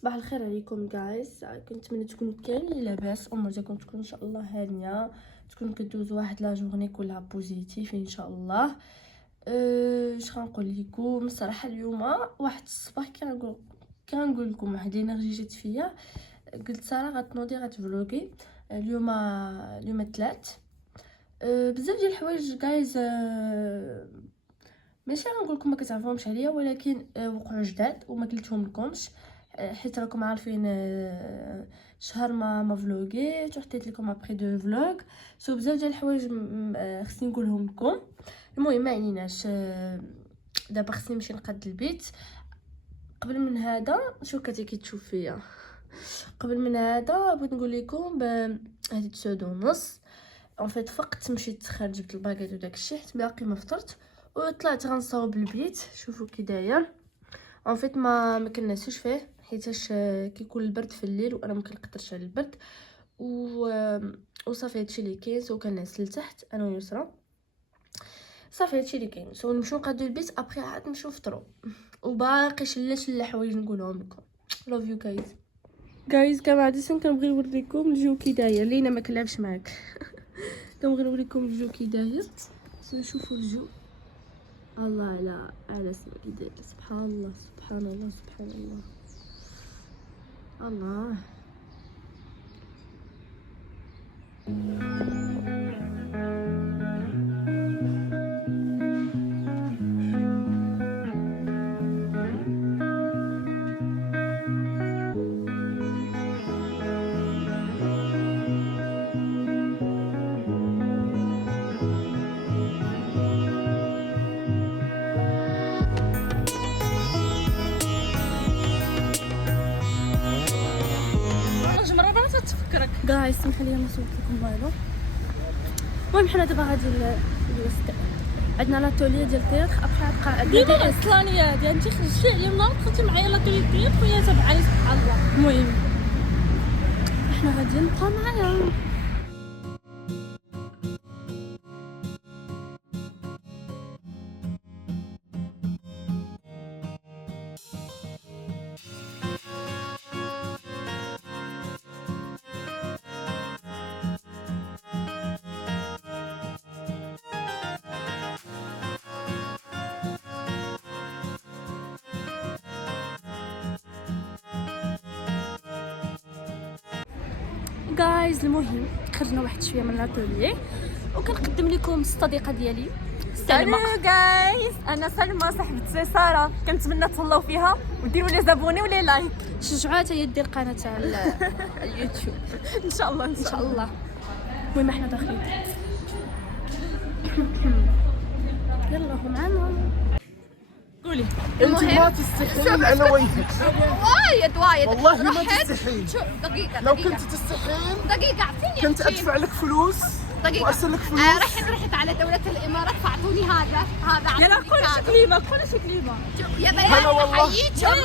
صباح الخير عليكم جايز. كنتمنى تكونوا كاملين لاباس، اموركم تكون ان شاء الله هانيه، تكونوا كدوزوا واحد لا جورني كلها بوزيتيف ان شاء الله. اش غنقول لكم الصراحه، اليوم واحد الصباح كنقول لكم واحد الانرجي جات فيا، قلت ساره غتنوضي غتفلوغي اليوم الثلاث. بزاف ديال الحوايج جايز، ماشي غنقول لكم ما كتعرفوهمش عليا، ولكن وقعوا جداد وما قلتهم لكمش، حيت راكم عارفين شهر ما فلوغيت وحطيت لكم ابري دو فلوغ. سو بزاف ديال الحوايج خصني نقولهم لكم. المهم ما عنيناش، دابا خصني نمشي نقاد البيت. قبل من هذا شو كتشوف فيا، قبل من هذا بغيت نقول لكم هذه 9:30 اون فيت فقت مشيت خارج جبت الباكيت وداك الشيء، حيت باقي ما فطرت وطلعت غنصاوب البيت. شوفوا كي داير اون فيت ما كنعسوش فيه، حيتاش كيكون البرد في الليل وانا ما كنقدرش على البرد وصافي هادشي اللي كاين. سو كنعس لتحت انا ويسرا، صافي هادشي اللي كاين. سو نمشيو نقادو البيت ابري عاد نمشيو نفطروا، وباقي شله حوايج نقولهم لكم. لوف يو جايز كما عادة كنبغي نوريكم الجو كي داير، لينا ما كنلعبش معاك. كنبغي نوريكم الجو كي داير. نشوفوا الجو، الله على السما كي داير. سبحان الله سبحان الله سبحان الله الله. جايز سمح لي ما صورت لكم والو. المهم حنا دابا غادي عندنا لاتوليه ديال التياتر ابخي ديما العسلانيه ديال انت خرجتي عليا من نهار دخلتي معايا لاتوليه التياتر وهي تبعاني سبحان الله. المهم احنا غادي نبقى معايا. جايز المهم خرجنا واحد شويه من لاتوليه وكنقدم لكم الصديقه ديالي سلام جايز، انا سلمى صاحبة ساره، كنتمنى تهلاو فيها وديروا لي زابوني ولي لايك. شجعوها حتى هي دير قناه تاع اليوتيوب ان شاء الله ان شاء الله. المهم احنا داخلين، يلا هو معانا. قولي انت ما تستحين على وجهك. وايد والله ما تستحين. شوف دقيقة لو كنت تستحين دقيقة اعطيني كنت ادفع لك فلوس دقيقة وارسل لك فلوس. رحت على دولة الامارات فاعطوني هذا يلا اعطوني كلش هذا. كليمه كلش كليمه. يا بنات هلا والله. احييكم.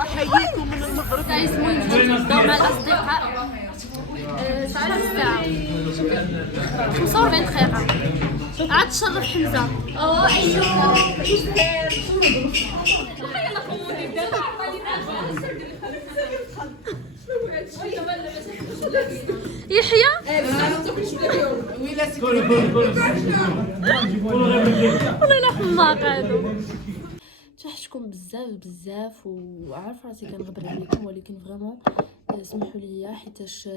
احييكم من المغرب. جايز المهم مع الاصدقاء ساعه الساعه 45 دقيقه عاد تشرف حمزه. يحيى والله الا حماق هادو. توحشكم بزاف وعارفه راسي كنغبر عليكم، ولكن فريمون سمحوا لي حيتاش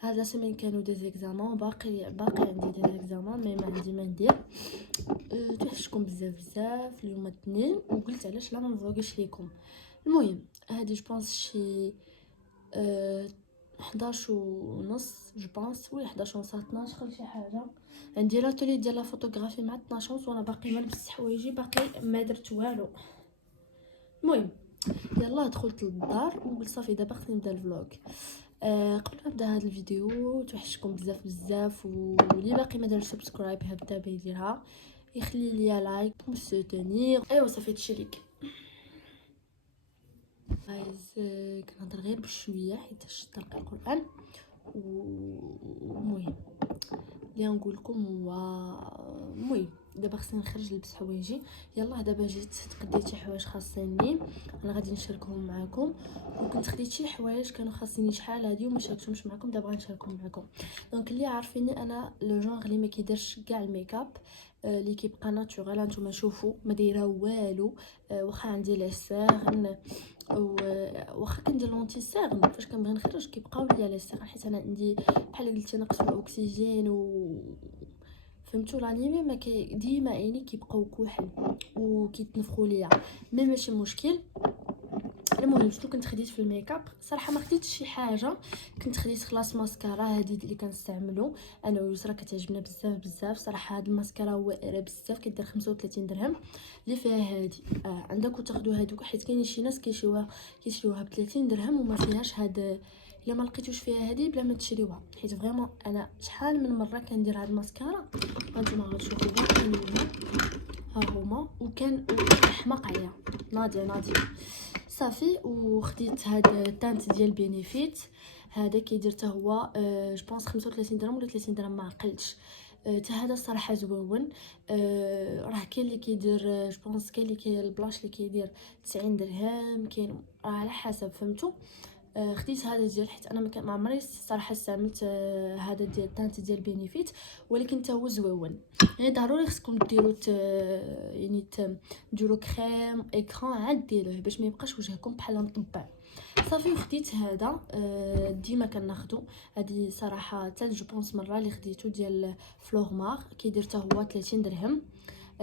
هاد لا سيمين كانوا دي زيكزامان، باقي عندي دي زيكزامان مي ما عندي ما ندير. توحشكم بزاف. اليوم الاثنين وقلت علاش لا ما نفوقش ليكم. المهم هادي جو بونس شي 11:30 جو بونس، وي 11:30 12 شي حاجه. عندي لاتولي ديال لا فوتوغرافي مع 12 وانا باقي ما لبست حوايجي، باقي ما درت والو. المهم يلا دخلت للدار وقلت صافي دابا خصني نبدا الفلوغ. قبل ما نبدا هذا الفيديو توحشكم بزاف واللي باقي ما دارش سبسكرايب دابا يديرها، يخلي لي لايك بور سوتونير. ايوا صافي هادشي اللي كاين. جايز كنهضر غير بشويه حيت تلقى القران. المهم اللي نقول لكم هو المهم دابا خصني نخرج نلبس حوايجي. يلا دابا جيت تقديت شي حوايج خاصيني انا غادي نشاركهم معكم، وكنت خديت شي حوايج كانوا خاصيني شحال هادي وما شاركتهمش معكم، دابا غنشاركهم معكم. دونك اللي عارفيني انا لو جونغ اللي ما كيديرش كاع الميكاب، اللي كيبقى ناتورال. هانتوما شوفوا ما دايره والو، واخا عندي لي سيرن واخا كندير لونتي سيرن فاش كنبغي نخرج كيبقاو ليا لي سيرن، حيت انا عندي بحال قلتي نقص الاكسجين فهمتوا لانيمي ما ديما عيني كيبقاو كحل وكيتنفخوا ليا، مي ماشي مشكل. المهم شنو كنت خديت في الميكاب؟ صراحه ما خديتش شي حاجه، كنت خديت خلاص ماسكارا هذه اللي كنستعملو انا ويسرا، كتعجبنا بزاف صراحه. هاد الماسكارا واعره بزاف، كدير 35 درهم اللي فيها هادي. عندكم تاخذوا هادوك، حيت كاينين شي ناس كيشريوها ب 30 درهم وما فيهاش هاد. الا ما لقيتوش فيها هذه بلا ما تشريوها، حيت فريمون انا شحال من مره كندير هاد الماسكارا وانتم غتشوفوها كاينين ها هما، وكان حماق عليا ناضيه صافي. وخديت هاد التانت ديال بينيفيت هذا كيدير حتى هو جو بونس 35 درهم ولا 30 درهم ما عقلتش. حتى هذا الصراحه زوين. راه كاين اللي كيدير جو بونس كاين اللي البلاش اللي كيدير 90 درهم، كاين على حسب فهمتوا. خديت هذا ديال حيت انا ما عمري الصراحه استعملت هذا ديال التانت ديال بينيفيت، ولكن حتى هو زوين. يعني ضروري خصكم ديروا يعني ديروا كريم اكران عاد ديروه باش ما يبقاش وجهكم بحال مطبع. صافي وخديت هذا ديما كناخذو. هذه صراحه حتى جو بونس مره اللي خديته ديال فلورمار كيدير حتى هو 30 درهم.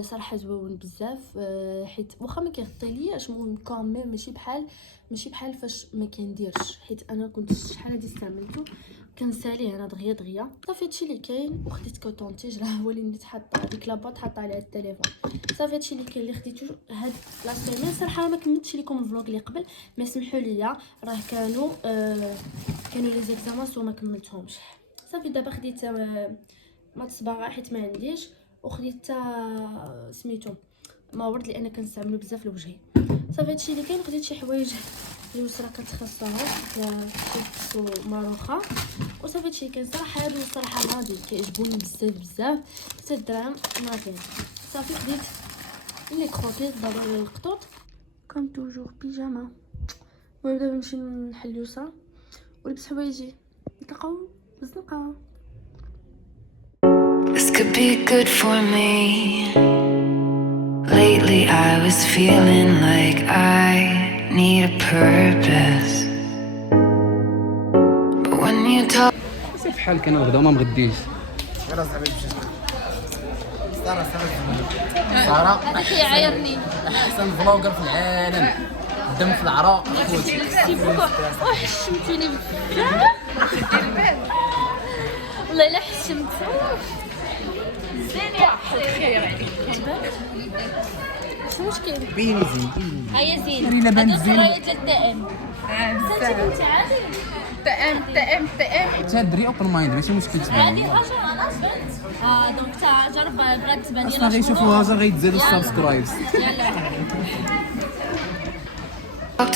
صراحه زوين بزاف، حيت واخا ما كيغطي لياش المهم كامي ماشي بحال فاش ما كنديرش، حيت انا كنت شحال هادي استعملته كنساليه انا دغيا. صافي هادشي اللي كاين. وخديت كوطونتيج راه هو اللي نتحط هذيك لاباط حاطه على التليفون. صافي هادشي اللي كاين اللي خديته هاد لا سيمين. صراحه ما كملتش لكم الفلوق اللي قبل، ما سمحوا لي راه كانوا لي زيكزامان وما كملتهمش. صافي دابا خديت ما تصباغه حيت ما عنديش، وخديت حتى سميتو ما ورد لان كنستعملو بزاف لوجهي. صافي هادشي اللي كاين. خديت شي حوايج اللي وسرا كتخصها في ماروخه، وصافي هادشي اللي كاين. صراحه هادو الصراحه غادي كيعجبوني بزاف 6 دراهم ناضيين. صافي خديت لي كروكيت دابا القطوط كوم توجور بيجاما. المهم دابا نمشي نحل يسرا ولبس حوايجي، نتلاقاو بالزنقه. This could be good for me. Lately I was feeling like I need a purpose. But when you talk بحال كان الغدا ما مغديش. يلا صاحبي سارة هذا كيعايرني احسن فلوجر في العالم، الدم في العراق اخوتي. وحشمتيني والله الا حشمت زين يا حبيبي. شنو مشكل؟ بيني زين هيا زين رينا بان هذا زين. قرايه الدائم انت عادي حتى دري اوبن مايند ماشي مشكل عادي. تبان. هاجر انا بنت دونك تا جرب بغات تبان اصلا غيشوفوا هاجر غيتزادوا السبسكرايبز. يلا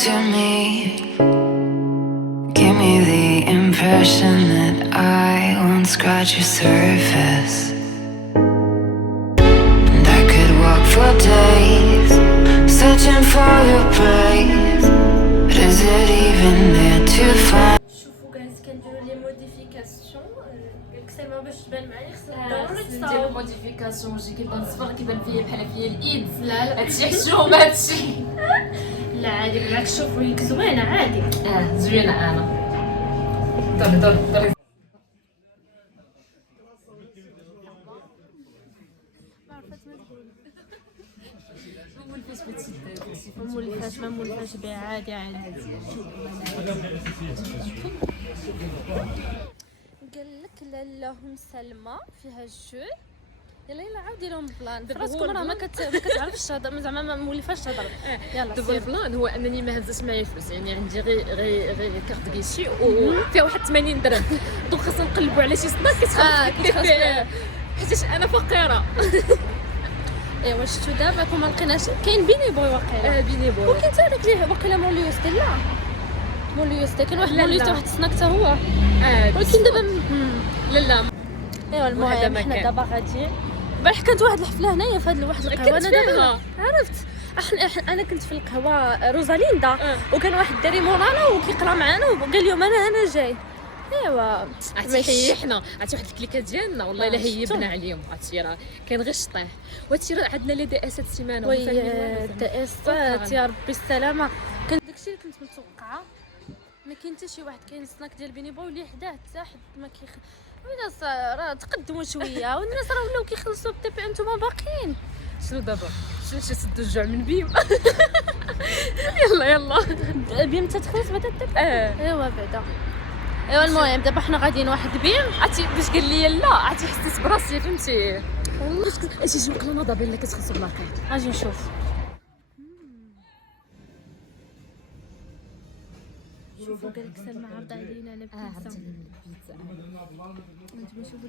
to me, give me the impression that I won't scratch your surface. And I could walk for days, searching for your praise. But is it even there to find? شوفوا جايز كنديروا لي موديفيكاسيون قالك سلمى باش تبان معايا خصنا ضروري ندير تصاوب. موديفيكاسيون جي كيبان صفر كيبان فيا بحال فيا الايد. لا هادشي حشوم هادشي. لا عادي بالعكس شوفوا ليك زوينه عادي. زوينه انا ضرب مولفاش ما مولفاش بها عادي. قال لك لاهم سلمى فيها الجو. يلا عاودي لهم البلان راسكم راه ما كتعرفش تهضر زعما ما مولفاش تهضر. يلا دابا البلان هو انني ما هزاش معايا فلوس، يعني عندي غير كارت كيشي وفيها واحد 80 درهم، دونك خاصنا نقلبوا على شي صناع كتخلص حيت انا فقيره. ايوا شفتوا دابا كون ما لقيناش كاين بيني بوي واقيلا. بيني بو وكاين حتى داك اللي واقيلا موليوستي. لا موليوستي كاين واحد موليوستي واحد السناك حتى هو، ولكن دابا لا ايوا هذا المهم ما حنا كان. دابا غادي البارح كانت واحد الحفله هنايا في هذا واحد القهوه كنت انا دابا فيها. عرفت انا كنت في القهوه روزاليندا وكان واحد الدري مورانا وكيقرا معنا وقال لهم انا جاي ايوا عرفتي حيحنا عرفتي واحد الكليكات ديالنا والله الا هيبنا عليهم عرفتي راه كان غير الشطيح وهادشي راه عندنا لي دي اس هاد السيمانه وي دي اس يا ربي السلامه كان داكشي اللي كنت متوقعه ما كاين حتى شي واحد كاين السناك ديال بيني بو اللي حداه حتى حد ما الناس راه تقدموا شويه والناس راه ولاو كيخلصوا بتي بي انتما باقيين شنو دابا شنو سدوا الجوع من بيم يلا بيم تتخلص بعدا ايوا بعدا ايوا المهم دابا حنا غاديين واحد بيم عرفتي باش قال لي لا عرفتي حسيت براسي فهمتي اش يجيو قلنا دابا الا كتخلصوا بلاكيت اجي نشوف شوفوا قالك سلمى عرض علينا على بيتزا انتم شوفوا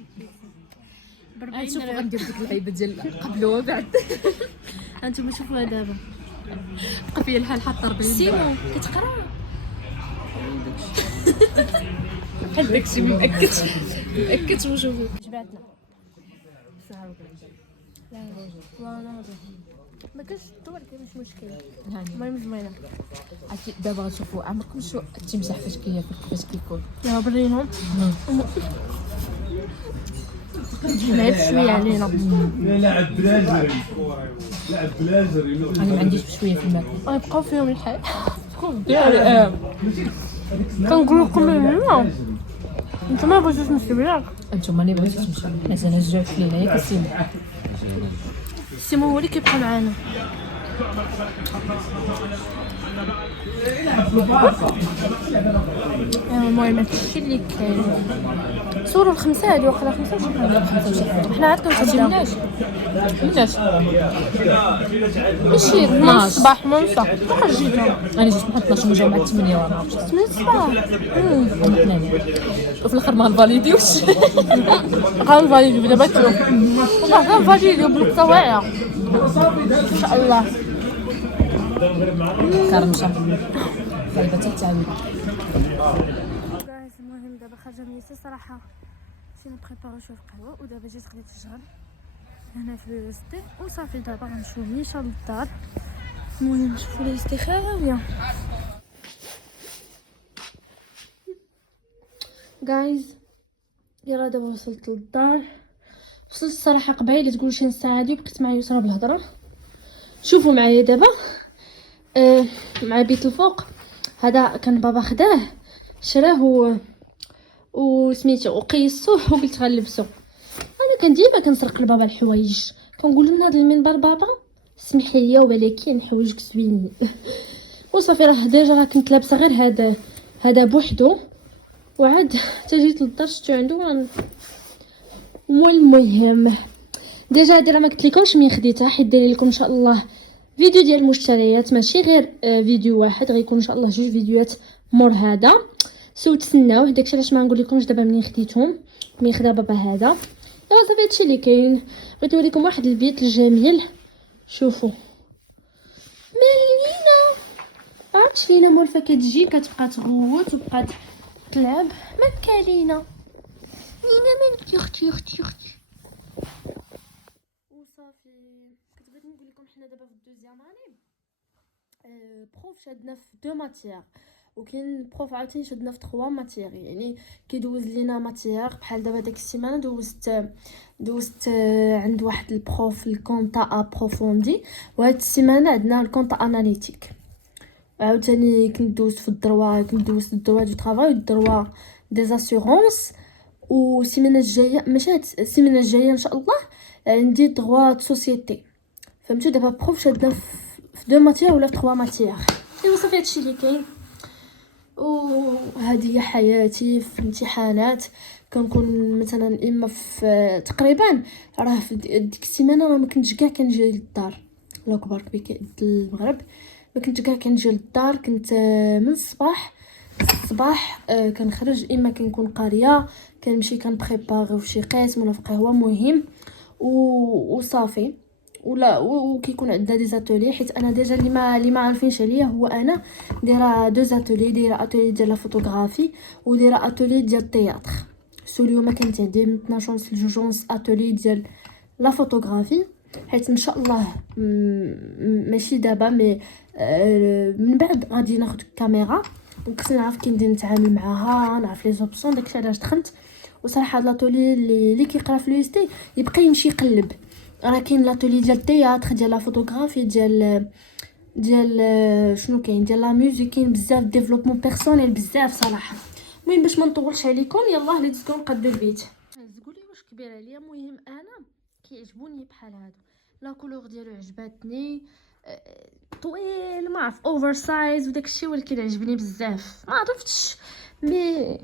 البيتزا نشوفوا غندير ديك اللعيبه ديال قبل وبعد انتم شوفوها دابا بقى فيا الحال حاطه 40 سيمو كتقرا بحال داكشي مأكد وشوفوا جبعتنا ما كاينش الضوء ولكن مش مشكل المهم زوينه عرفتي دابا غتشوفوا عمركم شو التمساح فاش كيكون يلا وريهم لعب شويه علينا لاعب بلازر لاعب بلازر انا ما عنديش بشويه في الماكله غيبقاو فيهم الحال كنقول لكم هنا نتوما بغيتوش نمشيو ياك انتما اللي بغيتو تمشيو حنا زعما الجوع في ليله ياك السيمو سيمو هو اللي كيبقى معانا المهم هادشي اللي كاين صوروا الخمسه هادي واخا 5 وشي حاجه حنا عاد كنتبداو مناش ماشي من الصباح من الصباح فاش جيتو انا جيت من 12 وجا مع 8 وانا عرفتش من الصباح وفي الاخر ما غنفاليديوش غنفاليديو دابا تشوف والله غنفاليديو بالقطواعيه ان شاء الله كرمشه طيبه تتعاود جايز المهم دابا خارجه من يسي صراحه مشينا بريبارو شويه قهوه ودابا جيت خديت الشهر هنا في الستي وصافي دابا غنمشيو نيشان للدار المهم نشوفو لي ستي خاويه جايز يلا دابا وصلت للدار وصلت الصراحه قبيله تقول شي نص ساعه هادي وبقيت مع يسرا بالهضره شوفوا معايا دابا مع بيت الفوق هذا كان بابا خداه شراه وسميتو وقيسوه وقلت غنلبسو انا كان ديما كنسرق لبابا الحوايج كنقول له من هذا المنبر بابا سمح لي ولكن حوايجك زوينين وصافي راه ديجا راه كنت لابسه غير هذا بوحدو وعاد حتى جيت للدار شفتو عنده والمهم ديجا هادي راه ما قلتلكمش مين خديتها حيت داير لكم ان شاء الله فيديو ديال المشتريات ماشي غير فيديو واحد غيكون ان شاء الله 2 فيديوهات مور هذا سو تسناوه داكشي علاش ما نقول لكمش دابا منين خديتهم مين خدا بابا هذا ايوا صافي هادشي اللي كاين بغيت نوريكم واحد البيت الجميل شوفوا مالينا عرفتي لينا مولفه كتجي كتبقى تغوت وبقات تلعب ما كالينا لينا مالك اختي وصافي كنت بغيت نقول لكم حنا دابا في الدوزيام اني بروف شادنا في 2 ماتيير وكاين بروف عاوتاني شادنا في 3 ماتيير يعني كيدوز لينا ماتيير بحال دابا ديك السيمانه دوزت عند واحد البروف الكونتا ابروفوندي وهاد السيمانه عندنا الكونتا اناليتيك عاوتاني كنت دوزت في الدروا دو طرافاي والدروا دي زاسيورونس والسيمانه الجايه ماشي هاد السيمانه الجايه ان شاء الله عندي دروا سوسيتي فهمتوا دابا بروف شادنا في 2 ماتيير ولا في 3 ماتيير ايوا صافي هادشي اللي كاين وهذه هي حياتي في الامتحانات كنكون مثلا اما في تقريبا راه في ديك السيمانه راه ما كنتش كاع كنجي للدار الله كبرك بك المغرب ما كنت كاع كنجي للدار كنت من الصباح كنخرج اما كنكون قاريه كنمشي كنبريباريو في شي قسم ولا في قهوه مهم وصافي ولا وكيكون عندنا دي زاتولي حيت انا ديجا اللي ما عارفينش عليا هو انا دايره 2 اتولي دايره اتولي ديال لا فوتوغرافي ودايره اتولي ديال التياتر سو اليوم كانت عندي من 12 ل 2 اتولي ديال لا فوتوغرافي، حيت ان شاء الله ماشي دابا مي من بعد غادي ناخذ كاميرا، دونك خصني نعرف كي ندير نتعامل معاها، نعرف لي زوبسيون. داكشي علاش دخلت. وصراحه هاد لاتولي اللي كيقرا في اليوستي يبقى يمشي يقلب، راه كاين لاتولي ديال التياتر، ديال لا فوتوغرافي، ديال شنو كاين، ديال لا ميوزيك، كاين بزاف ديفلوبمون بيرسونيل بزاف صراحه. المهم باش ما نطولش عليكم، يلاه ليتس جو نقادو البيت. تقولي واش كبير عليا، المهم انا كيعجبوني بحال هادو، لا كولور ديالو عجباتني، طويل ما عرف اوفر سايز وداك الشيء، ولكن عجبني بزاف. ما عرفتش مي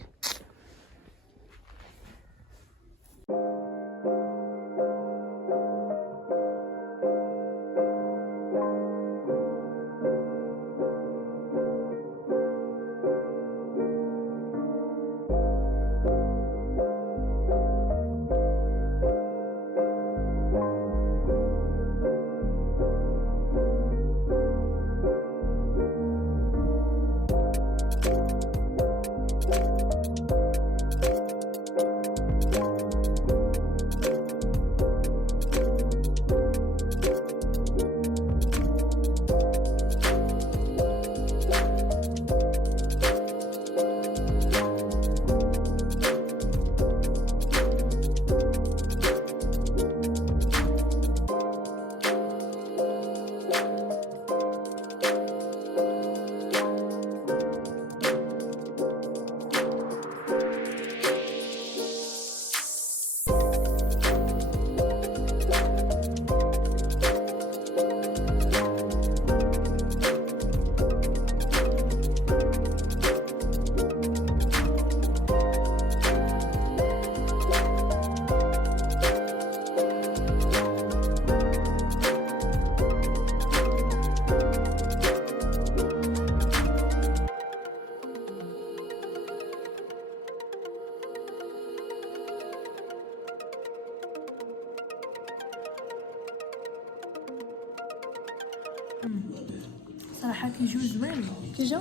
صراحه كيجيو زوين، كيجيو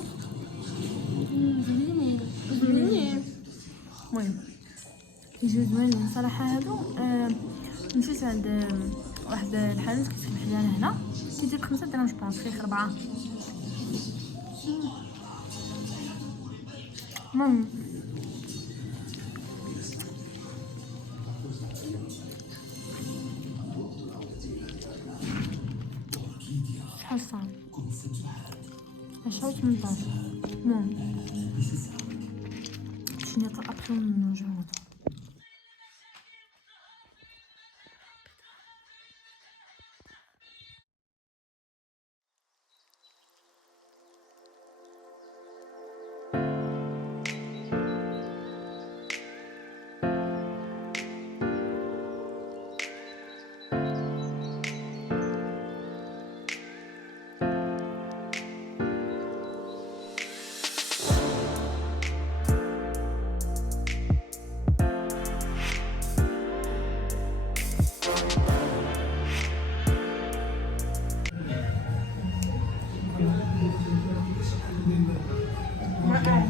زوينين زوينين. المهم كيجيو زوينين صراحه هادو. مشيت عند واحد الحانوت كيسمح لي انا هنا، كيجيب 5 دراهم جوبونس، فيه 4. المهم شحال صار 10 18. المهم شنو ابخي نرجع لهذا.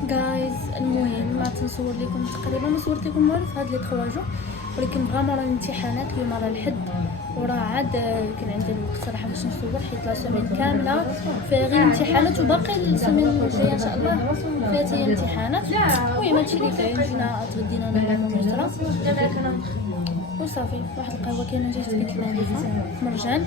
جايز المهم ما تنصور لكم تقريبا، ما صورت لكم والو في هاد لي 3 جور، ولكن فريمون راه الامتحانات اليوم راه الحد، وراه عاد كان عندي الوقت صراحه باش نصور، حيت لا سيمين كامله فيها غير امتحانات، وباقي السيمين الجايه ان شاء الله فيها حتى امتحانات. المهم هادشي اللي كاين. جينا تغدينا انا وماما مجرى وصافي. واحد القهوه كاينه جات لي نظيفه في مرجان.